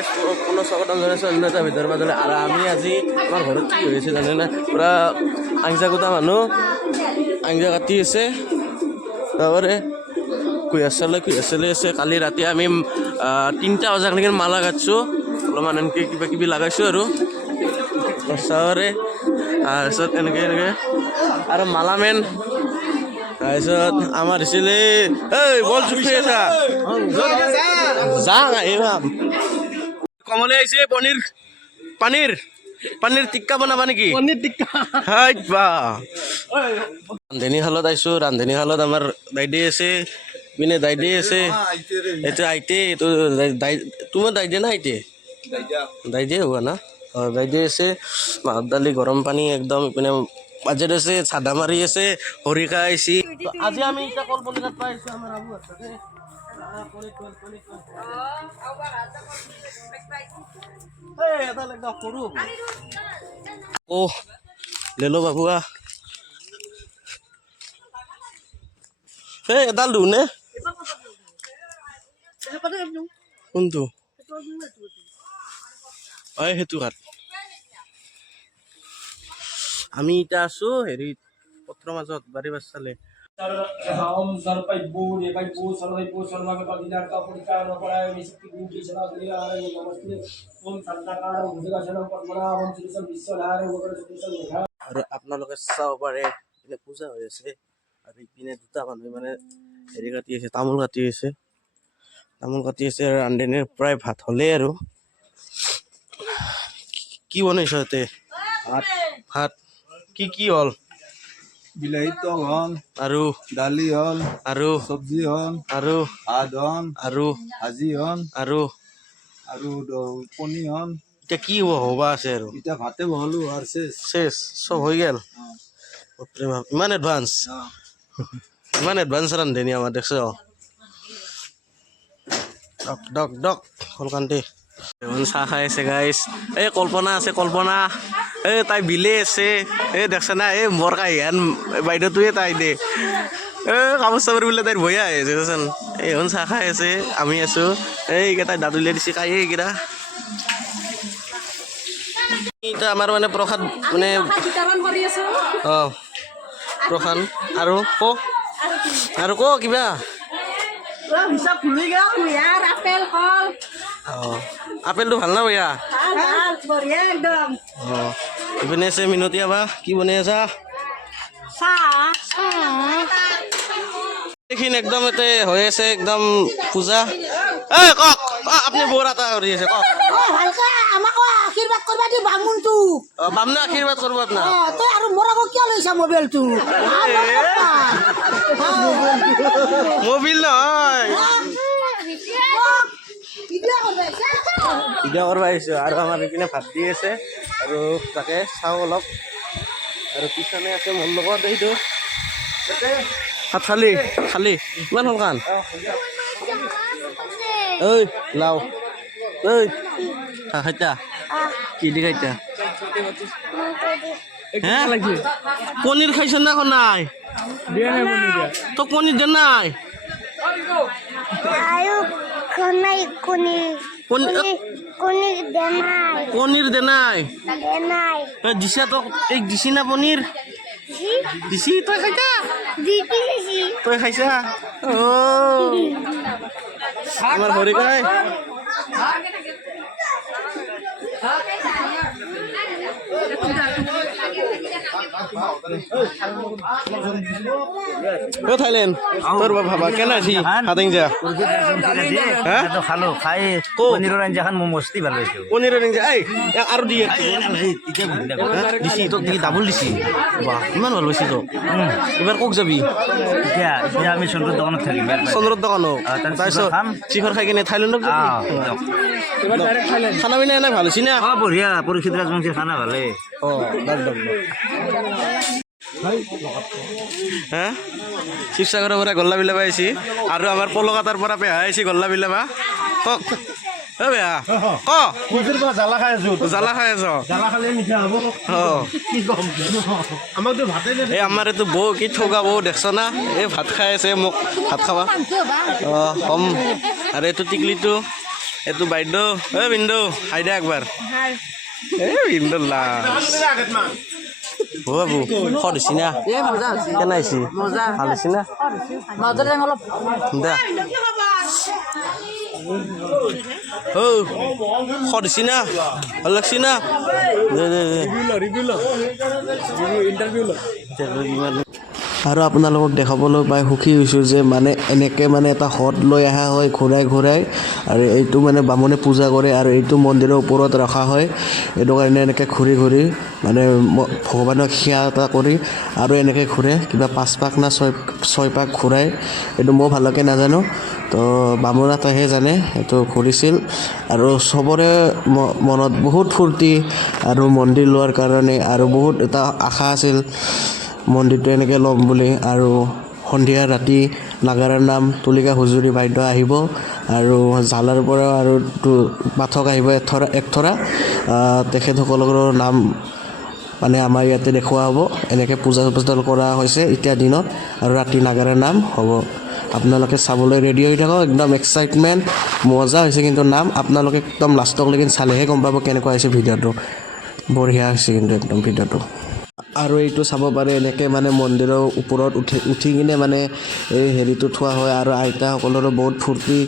গাইছ পুনৰ স্বাগতম জনাইছোঁ অন্য এটা ভিডিঅ'ৰ মাজলৈ। আৰু আমি আজি আমাৰ ঘৰত কি হৈছে জানে না, পূৰা আঞ্জা গোটা মানুহ আঞ্জা কাটি আছে। তারপরে কুয়াশালে আছে। কালি রাতে আমি 3টা বজালৈকে মালা কাটছো, অলপমান এনেকৈ কিবা কিবি লাগাইছোঁ আৰু তাৰে তাৰপিছত এনেকৈ আৰু মালা মেন। তাৰপিছত আমাৰ হৈছিলে এই বল জুখি আছা যাং আহিবাম কমলে আহিছে পনীৰ টিক্কা বনাবা নেকি? পনীৰ টিক্কা হাই বা ৰান্ধনী শালত আহিছোঁ। ৰান্ধনী শালত আমাৰ দাইদে আছে, পিনে দাইদে আছে, এইটো আইতে এইটো তোমাৰ দাইদে না আইতে দাইদে হ'ব না? অঁ দাইদে আছে। মাহৰ দালি গৰম পানী একদম ইপিনে বাজেট আছে, চাদা মাৰি আছে, হৰিকা আহিছি। আজি আমি এতিয়া কল পলিকাত পাই আছোঁ আমাৰ আবু হাততে। এটা একদম সৰু ও লেলো বাবুয়া এই এডাল দিওঁ নে কোনটো? হয় সেইটো হাত। আমি এতিয়া আছো হেৰিত পথৰ মাজত বাৰী বাছ চালে। আৰু আপোনালোকে চাব পাৰে ইপিনে পূজা হৈ আছে আৰু ইপিনে দুটা মানুহে মানে হেৰি কাটি আছে, তামোল কাটি আছে আৰু ৰান্ধনীৰ প্ৰায় ভাত হ'লেই আৰু কি বনাইছ ইয়াতে? ভাত কি হ'ল? বিলাহী তল হল আৰু দালি হল আৰু চব্জি হল আৰু ভাত হল আৰু ভাজি হল আৰু আৰু পনীৰ হল। এতিয়া কি হ'বা আছে আৰু এতিয়া ভাতে বহলো আৰু শেষ চব হৈ গেল। ইমান এডভান্স ৰান্ধনী আমাৰ দেখছ। ডক ডক কলকান্তি এখন চাহ খাই আছে গাইছ। এই কল্পনা আছে, কল্পনা এই তাই বিলে আছে। এই দেখছ না এই মোৰ কাহিয়ান বাইদেউটোৱে তাই দে কাপোৰ চাপোৰ বোলে তাইৰ ভয়া আহি আছে দেচোন। এইখন চাহ খাই আছে, আমি আছো এইকেইটাই দাঁত উলিয়াই দিছে কাই এইকেইটা। এতিয়া আমাৰ মানে প্ৰসাদ মানে অঁ প্ৰসাদ আৰু ক কিবা আপেলটো ভাল না বঢ়িয়া? অঁ ইপিনে আছে মিনতীয়া বা কি বনাই আছা? এইখিনি একদম ইয়াতে হৈ আছে একদম পূজা। এই কওক আপুনি বৰ এটা কৰি আছে কওক। আশীৰ্বাদ কৰবা দি বামুণটো বামনে আশীৰ্বাদ কৰিব আপোনাৰ। তই আৰু মোৰ আকৌ কিয় লৈছা মোবাইলটো? মোবিল নহয় ভিডিঅ' কৰিব আহিছোঁ। আৰু আমাৰ এইপিনে ভাত দি আছে আৰু তাকে চাওঁ অলপ। আৰু পিছনে আছে মোৰ লগত এইটো ভাত খালি ইমান সোনকাল? ঐ লাও ঐ খাইতা কি দি খাইতা? হে পনীৰ খাইছ না নাই? তো পনীৰ দে নাই পনীৰ দে নাই দিছা তোক এই দিছি না পনীৰ দিছি তই খাইছা? তই খাইছা? অ' আমাৰ হৰিকাই ও থাইলেণ্ড তোর বাবা কেন আছি হাতিং যা হ্যাঁ খালো খাই পনীরের আঞ্জাখান মস্তি ভালো হয়েছে। পনীরের আঞ্জা এই আর দিয়ে দিছি তোক দেখি ডাবল দিছি। বাহ ইমান ভালো হয়েছি তো। এবার কক যাবি? এতিয়া এতিয়া আমি চন্দ্ৰৰ দোকানত থাকিম। চন্দ্ৰৰ দোকানো তাৰপিছত চিখৰ খাই কিনে থাইলেণ্ডত খানা পিনা এনে ভাল হৈছে না? বঢ়িয়া পৰীক্ষিত ৰাজবংশীৰ খানা ভালে। হা শিৱসাগৰৰ পৰা গল্লা বিলাবা আহিছি আৰু আমাৰ পলকাতাৰ পৰা পেহা আহিছি গল্লা বিলাবা। কওক বেয়া ক জ্বালা খাই আছো জ্বালা খাই আছ? জ্বালা খালে মিঠা হ'ব আমাকতো ভাতে এই আমাৰ এইটো বৌ কি ঠগা বৌ দেখছ না? এই ভাত খাই আছে মোক ভাত খাবা অঁ কম। আৰু এইটো টিকলিটো এইটো বাইদেউ বিন্দু হাই দে একবাৰ বিন্দু বাবু খৰ দিছি না কেনে আহিছি ভাল হৈছে না দে খৰ দিছি না ভাল লাগছি না আৰু আপোনালোকক দেখাবলৈ পাই সুখী হৈছোঁ যে মানে এনেকৈ মানে এটা হদ লৈ অহা হয় ঘূৰাই ঘূৰাই আৰু এইটো মানে বামুণে পূজা কৰে আৰু এইটো মন্দিৰৰ ওপৰত ৰখা হয় এইটো কাৰণে এনেকৈ ঘূৰি ঘূৰি মানে ভগৱানক সেৱা এটা কৰি আৰু এনেকৈ ঘূৰে কিবা 5 পাক না 6 পাক ঘূৰাই এইটো মই ভালকৈ নাজানো তো বামুণ এটাহে জানে এইটো ঘূৰিছিল আৰু চবৰে মনত বহুত ফূৰ্তি আৰু মন্দিৰ লোৱাৰ কাৰণে আৰু বহুত এটা আশা আছিল মন্দিৰটো এনেকৈ ল'ম বুলি আৰু সন্ধিয়া ৰাতি নাগাৰাৰ নাম তুলিকা হুজুৰি বাদ্য আহিব আৰু জালাৰ পৰা আৰু পাঠক আহিব একথৰা তেখেতসকলৰ নাম মানে আমাৰ ইয়াতে দেখুওৱা হ'ব এনেকৈ পূজা কৰা হৈছে এতিয়া দিনত আৰু ৰাতি নাগাৰাৰ নাম হ'ব আপোনালোকে চাবলৈ ৰেডি হৈ থাকক একদম এক্সাইটমেণ্ট মজা হৈছে কিন্তু নাম আপোনালোকে একদম লাষ্টলৈকে চালেহে গম পাব কেনেকুৱা হৈছে ভিডিঅ'টো বঢ়িয়া হৈছে কিন্তু একদম ভিডিঅ'টো আৰু এইটো চাব পাৰে এনেকৈ মানে মন্দিৰৰ ওপৰত উঠি কিনে মানে এই হেৰিটো থোৱা হয় আৰু আইতাসকলৰো বহুত ফূৰ্তি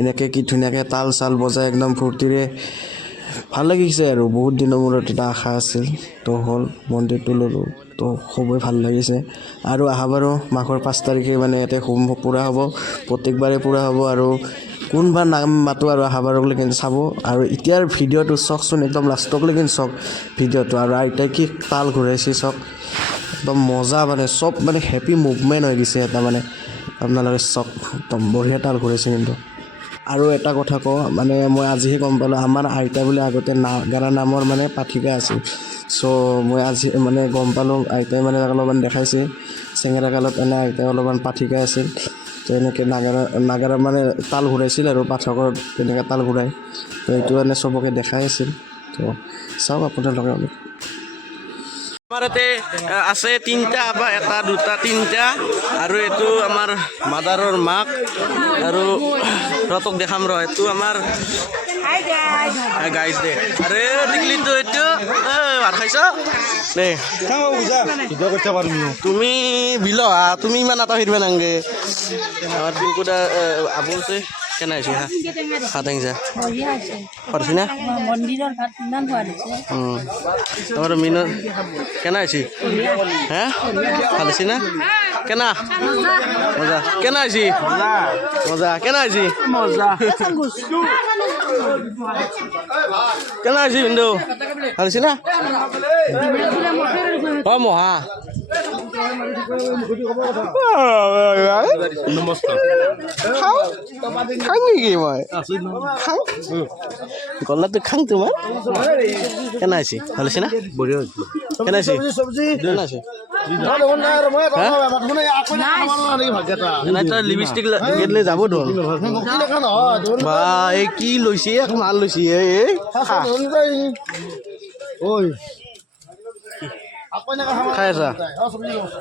এনেকৈ কি ধুনীয়াকৈ তাল চাল বজাই একদম ফূৰ্তিৰে ভাল লাগিছে আৰু বহুত দিনৰ মূৰত এটা আশা আছিল তো হ'ল মন্দিৰটো ল'লোঁ তো খুবেই ভাল লাগিছে আৰু অহাবাৰো মাঘৰ 5 তাৰিখে মানে ইয়াতে হোম পূৰা হ'ব প্ৰত্যেকবাৰে পূৰা হ'ব আৰু কোনবা নাম মাতো আৰু অহাবাৰলৈ কিন্তু চাব আৰু এতিয়াৰ ভিডিঅ'টো চাওকচোন একদম লাষ্টলৈ কিন্তু চাওক ভিডিঅ'টো আৰু আইতাই কি তাল ঘূৰাইছে চাওক একদম মজা মানে চব মানে হেপী মুভমেণ্ট হৈ গৈছে এটা মানে আপোনালোকে চাওক একদম বঢ়িয়া তাল ঘূৰাইছে কিন্তু আৰু এটা কথা কওঁ মানে মই আজিহে গম পালোঁ আমাৰ আইতা বোলে আগতে নাগাৰা নামৰ মানে পাঠিকা আছিল চ' মই আজি মানে গম পালোঁ আইতাই মানে অলপমান দেখাইছে চেঙেৰা কালত এনে আইতাই অলপমান পাঠিকা আছিল তো এনেকৈ নাগাৰা মানে তাল ঘূৰাইছিল আৰু পাঠকৰ তেনেকৈ তাল ঘূৰাই তো এইটো মানে চবকে দেখাই আছিল তো চাওক আপোনালোকে আমাৰ ইয়াতে আছে 3টা বা 1 2 3টা আৰু এইটো আমাৰ মাদাৰৰ মাক আৰু ৰতক দেখাম ৰ এইটো আমাৰ গাইজ দে আৰে দেখিলিতো এইটো ভাত খাইছ দে তুমি বিলহা তুমি ইমান এটা ফিরবে নাগে আমার পিঙ্কুদা আবু আছে কেন আছি হা হাত আনিছা পারছি না মন্দিৰৰ ভাত ইমান সোৱাদ হৈছে আমাৰ মিনৰ কেন আছি হ্যাঁ ভাল আছি না কেনা মজা কেন আছি মজা কেন আছি মজা কেন আছি বিন্দু ভাল আছি না ও মহা নমস্কাৰ খাং নেকি মই খাং গলাটো খাং তোমাৰ কেন আছি ভাল আছি না বঢ়িয়া কেন আছি কেন আছি লিপষ্টিক যাব ধোন বা এই কি লৈছে মাল লৈছে খাই আছা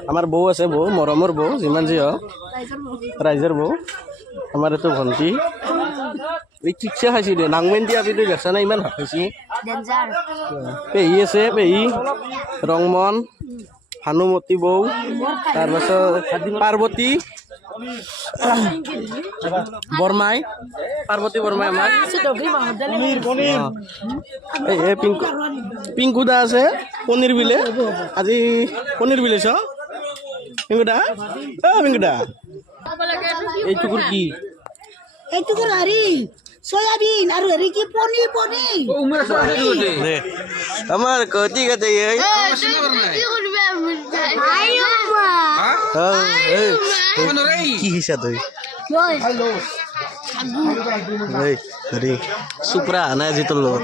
আমাৰ বৌ আছে বৌ মৰমৰ বৌ যিমান যি হওক ৰাইজৰ বৌ আমাৰ এইটো ভণ্টি এই ঠিকছে খাইছি দে নাংমেন দিয়া আপিটো দেখছা না ইমান ভাত খাইছি পেহী আছে পেহী ৰংমন ভানুমতী বৌ তাৰপাছত পাৰ্বতী বৰমাই পাৰ্বতী বৰমাই আমাৰ এই পিংকু দা আছে পনীৰ বিলে আজি পনীৰ বিলে চ পিংকু দা পিংকু দা এইটুকুৰ কি এইটুকুৰ হেৰি সয়াবিন আৰু হেৰি কি পনীৰ দে আমাৰ কতি কতি কি হিচা তই হেৰি চুপ্ৰা নাই আজি তোৰ লগত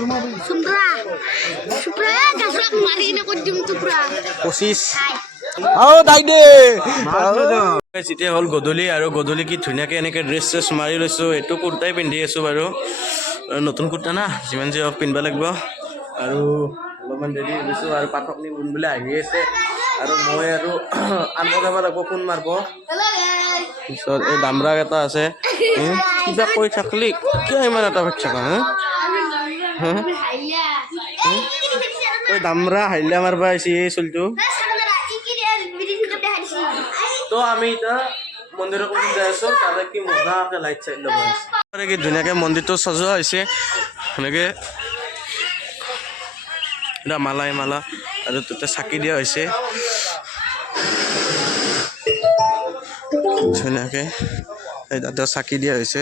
25 দাই দে এতিয়া হ'ল গধূলি আৰু গধূলি কি ধুনীয়াকৈ এনেকৈ ড্ৰেছ চেছ মাৰি লৈছোঁ এইটো কুৰ্তাই পিন্ধি আছোঁ বাৰু নতুন কুৰ্তা না যিমান যি হওক পিন্ধিব লাগিব আৰু অলপমান দেৰি হৈছোঁ আৰু পাঠকনি কোনবিলাক আহি আছে আৰু মই আৰু আনিব যাব লাগিব ফোন মাৰিব পিছত এই দামৰাক এটা আছে কিবা কৈ থাকলি কিয় ইমান এটা বাচ্চা কা এই দামৰা হাইলা মাৰবা আহিছে এই চলটো তো আমি এতিয়া মন্দিৰৰ কোন যাই আছো তাতে কি মজাকে লাইট চাইট লগাই আছে কি ধুনীয়াকে মন্দিৰটো সজোৱা হৈছে সেনেকে এটা মালাই মালা আৰু তাতে চাকি দিয়া হৈছে ধুনীয়াকে এই তাতে চাকি দিয়া হৈছে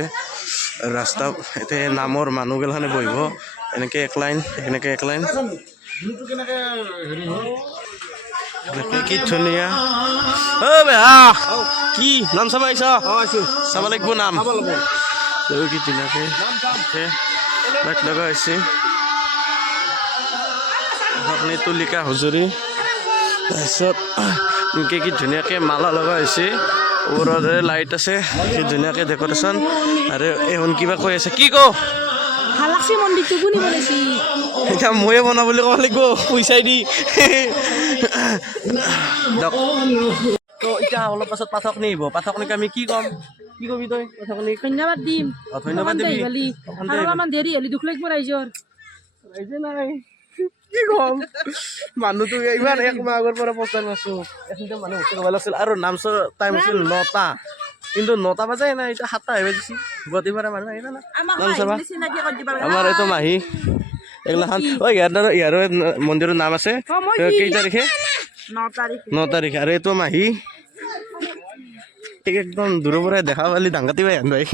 ৰাস্তা এতিয়া নামৰ মানুহগিলাখানে বহিব এনেকে এক লাইন কি ধুনীয়া অ বেহা কি নাম চাব আহিছ চাব লাগিব নাম কি ধুনীয়াকে লাইট লগা হৈছে আপুনি তুলিকা হুজুৰি তাৰপিছত এনেকৈ কি ধুনীয়াকৈ মালা লগা হৈছে ওপৰতে লাইট আছে কি ধুনীয়াকৈ ডেক'ৰেশ্যন আৰু এখন কিবা কৈ আছে কি কওঁ হালাক্সি মন্দিৰটো কোনে বনাইছি এতিয়া ময়ে বনাব বুলি ক'ব লাগিব পইচাই দি তো এতিয়া অলপ পাছত পাঠকনি আহিব পাঠকনিক আমি কি ক'ম কি কবি তই পাঠকনিক ধন্যবাদ দিম ধন্যবাদ দিবি আৰু অলপমান দেৰি হ'লি দুখ লাগিব ৰাইজৰ ৰাইজে নাই কি কম মানুহটো ইমান এক মাহ আগৰ পৰা পস্তাই আছো এখিনিতে মানুহ হোটেল মোবাইল আছিল আৰু নামচৰ টাইম আছিল 9টা কিন্তু 9টা বাজাই নাই এতিয়া 7টা হৈ বাজিছে গতিবাৰে মানুহ আহিবা না আমাৰ এইটো মাহী এইগিলাখান ইয়াৰ মন্দিৰৰ নাম আছে কেই তাৰিখে 9 তাৰিখে আৰু এইটো মাহী একদম দূৰৰ পৰাই দেখা পালি ডাঙাতি বাই ভাই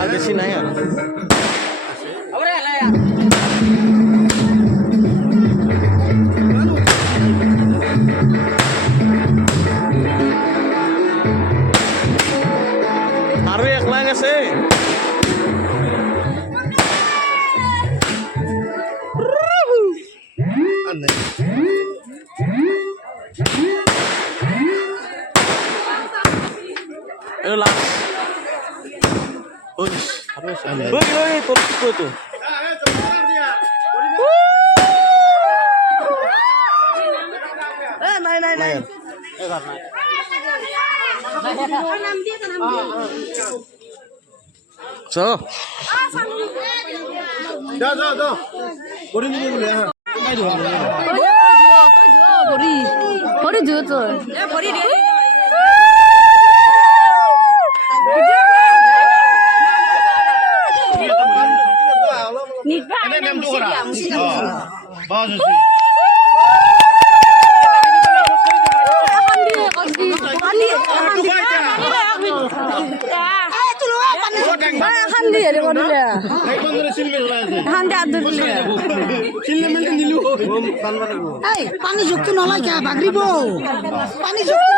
আর বেশি নাই আর আরো এক লাইন আছে Oi, todo tudo. Này. So. Đó. Bori ni boleh ha. Bori jo to. Bori dia. Ini nem tu orang. Bagus sih. পানি যুক্ত নলয় কে বাগরিব পানি যুক্ত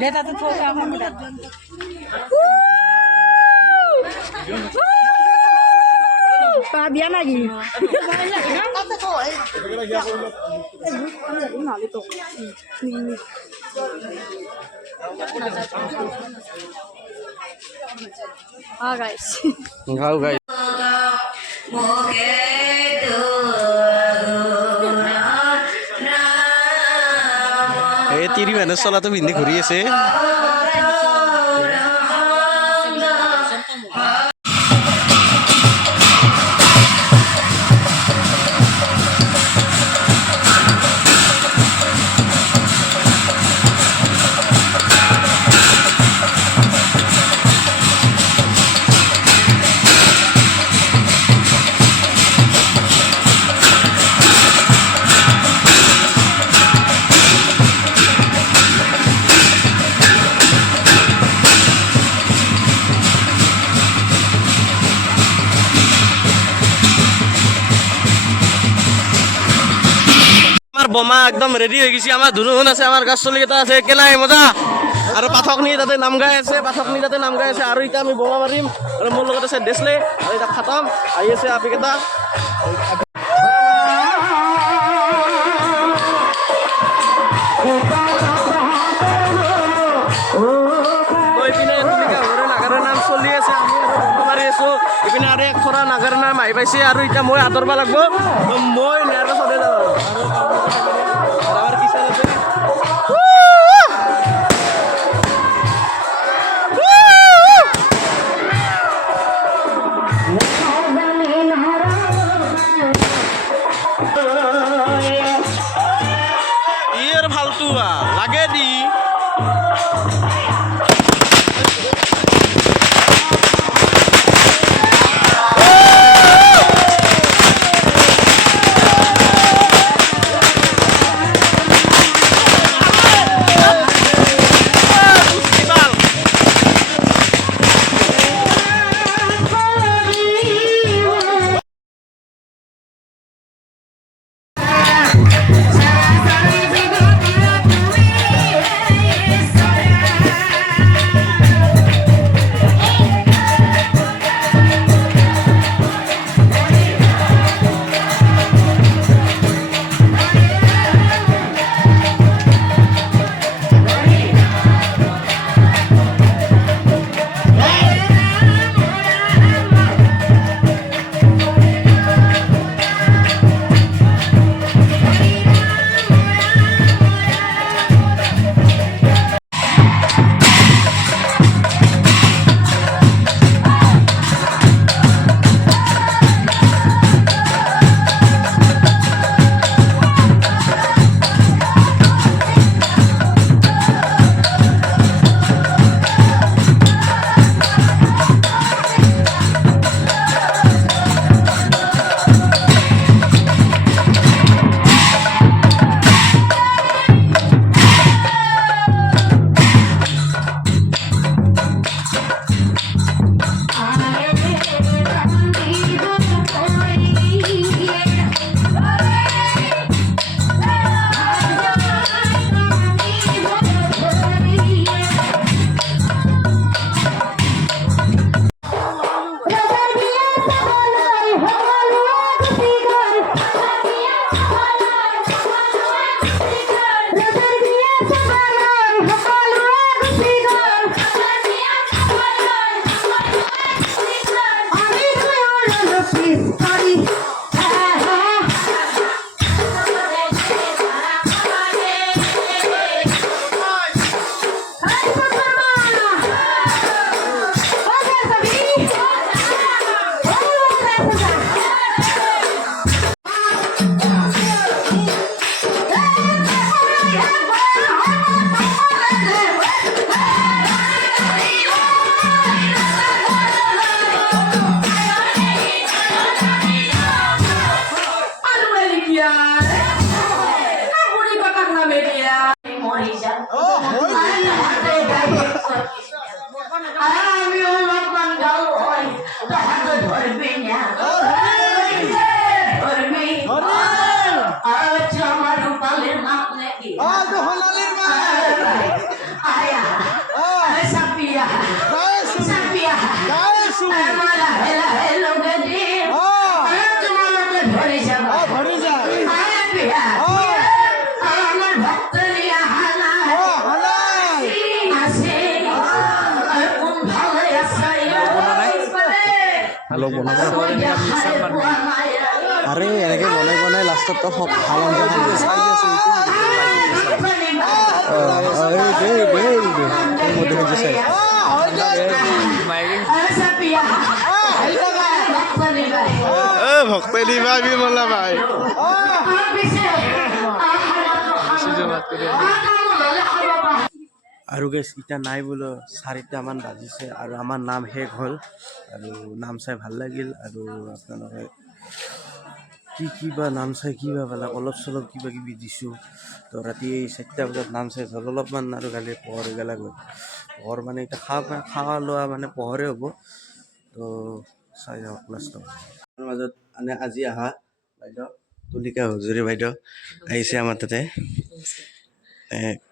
Deta tu thua ra không được. Pa biar lagi. Ah guys. How guys. তিৰি মানুহ চলাটো পিন্ধি ঘূৰি আছে বোমা একদম ৰেডি হৈ গৈছে আমাৰ ধুনুহন আছে আমাৰ গাছ চলিকেইটা আছে কেলাই মজা আৰু পাঠকনি তাতে নাম গাই আছে আৰু এতিয়া আমি বোমা মাৰিম আৰু মোৰ লগত আছে দেশলে আৰু এতিয়া খাটাম আহি আছে আপিকেইটা নাম চলি আছে আমি বোমা মাৰি আছো ইপিনে আৰু এক খৰা নাগাৰৰ নাম আহি পাইছে আৰু এতিয়া মই আঁতৰব লাগিব মই নেৰ পাছতে যাওঁ আৰু আমাৰ কিষাণ আছে ফালতু লাগে দি আরে এনেকে বনাই লাষ্টত তো সব ভাল ভক্তি দিবা বলা ভাই আৰু গেছ ইটা নাই বোলো 4টামান বাজিছে আৰু আমাৰ নাম শেষ হ'ল আৰু নাম চাই ভাল লাগিল আৰু আপোনালোকে কি বা নাম চাই কিবা পালা অলপ চলপ কিবা কিবি দিছোঁ তো ৰাতি 4টা বজাত নাম চাই হ'ল অলপমান আৰু কালি পোহৰ গেলা গ'ল পোহৰ মানে এতিয়া খাৱা লোৱা মানে পোহৰে হ'ব তো চাই যাওক লাষ্টত মাজত মানে আজি আহা বাইদেউ তুলিকা হুজুৰি বাইদেউ আহিছে আমাৰ তাতে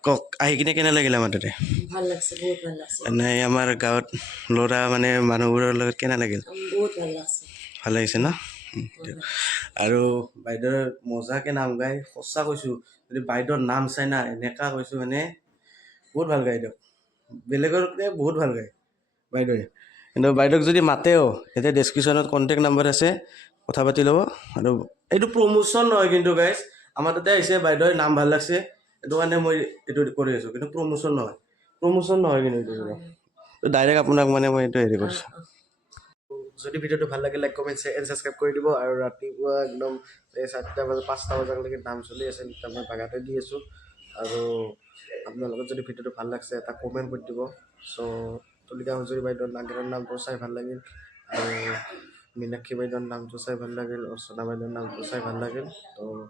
কওক আহি কিনে কেনে লাগিল আমাৰ তাতে ভাল লাগছে বহুত ভাল লাগছে মানে আমাৰ গাঁৱত ল'ৰা মানে মানুহবোৰৰ লগত কেনে লাগিল বহুত ভাল লাগছে ভাল লাগিছে ন দিয়ক। আৰু বাইদেউৰ মজাকে নাম গাই সঁচা কৈছোঁ যদি বাইদেউৰ নাম চাই না এনেকা কৈছোঁ মানে বহুত ভাল গায় দিয়ক বেলেগতকৈ বহুত ভাল গায় বাইদেৱে কিন্তু বাইদেউক যদি মাতেও এতিয়া ডেছক্ৰিপশ্যনত কণ্টেক্ট নাম্বাৰ আছে কথা পাতি ল'ব আৰু এইটো প্ৰমোশ্যন নহয় কিন্তু গাইজ আমাৰ তাতে আহিছে বাইদেউৰ নাম ভাল লাগছে সেইটো কাৰণে মই এইটো কৰি আছোঁ কিন্তু প্ৰমোশ্যন নহয় কিন্তু এইটো ডাইৰেক্ট আপোনাক মানে মই এইটো হেৰি কৰিছোঁ যদি ভিডিঅ'টো ভাল লাগে লাইক কমেণ্ট এণ্ড ছাবস্ক্ৰাইব কৰি দিব আৰু ৰাতিপুৱা একদম 4টা বজা 5টা বজালৈকে নাম চলি আছে তেতিয়া মই বাগাতে দি আছোঁ আৰু আপোনালোকৰ যদি ভিডিঅ'টো ভাল লাগছে এটা কমেণ্ট কৰি দিব চ' তুলিকা হুজুৰি বাইদেউৰ নামটো চাই ভাল লাগিল আৰু মীনাক্ষী বাইদেউৰ নামটো চাই ভাল লাগিল অৰ্চনা বাইদেউৰ নামটো চাই ভাল লাগিল ত'